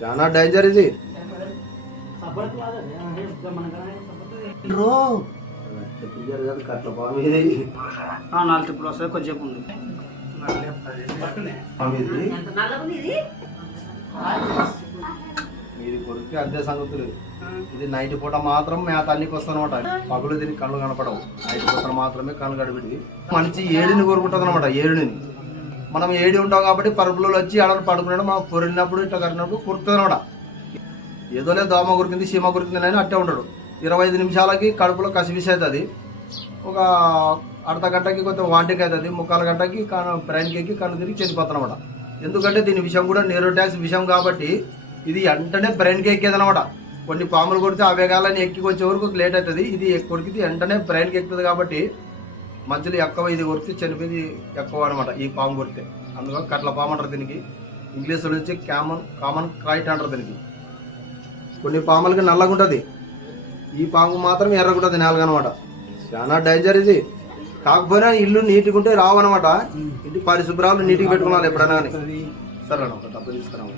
చాలా డేంజర్ ఇది. కట్ల పాము ఇది. 4 ట్రిప్పులు వస్తాయి, కొంచెం ఉంది. మీది కొడుకు అంతే సంగతులు. ఇది నైట్ పూట మాత్రం మేత అన్నికి వస్తానమాట. పగులు దీనికి కళ్ళు కనపడవు. నైట్ పూట మాత్రమే కళ్ళు గడిపిడి. మంచి ఏడిని కోరుకుంటుంది అనమాట. ఏడుని మనం ఏడి ఉంటాం కాబట్టి పరుపులో వచ్చి ఆడలు పడుకున్నాడు. మనం పొరినప్పుడు ఇట్లా కరిగినప్పుడు కురుతుంది అనమాట. ఏదోలే దోమ కురికింది, సీమ కురికింది అని అట్టే ఉంటాడు. 25 నిమిషాలకి కడుపులో కసివిసి అవుతుంది. ఒక అర్ధ గంటకి కొంచెం వాంటికి అవుతుంది. 3/4 గంటకి బ్రెయిన్కి ఎక్కి కన్ను తిరిగి చనిపోతాను అనమాట. ఎందుకంటే దీని విషయం కూడా న్యూరోటాక్స్ విషయం కాబట్టి ఇది వెంటనే బ్రెయిన్కి ఎక్కేది అనమాట. కొన్ని పాములు కొడితే ఆ వేగాలని ఎక్కి వచ్చే వరకు లేట్ అవుతుంది. ఇది కొరికితే వెంటనే బ్రెయిన్కి ఎక్కుతుంది కాబట్టి మధ్యలో ఎక్కువ ఇది కొరికితే చనిపోయింది ఎక్కువ అనమాట. ఈ పాము కొడితే అందుకని కట్ల పాము అంటారు దీనికి. ఇంగ్లీష్లో నుంచి కామన్ క్రైట్ అంటారు దీనికి. కొన్ని పాములకి నల్లగా ఉంటుంది, ఈ పాము మాత్రం ఎర్రగుంటుంది నేలగా అనమాట. చాలా డేంజర్ ఇది. కాకపోయినా ఇల్లు నీట్గా ఉంటే రావు అనమాట. ఇంటి పరిశుభ్రాలు నీట్గా పెట్టుకోవాలి ఎప్పుడైనా కానీ. సరే ఒక డబ్బు తీసుకురాము.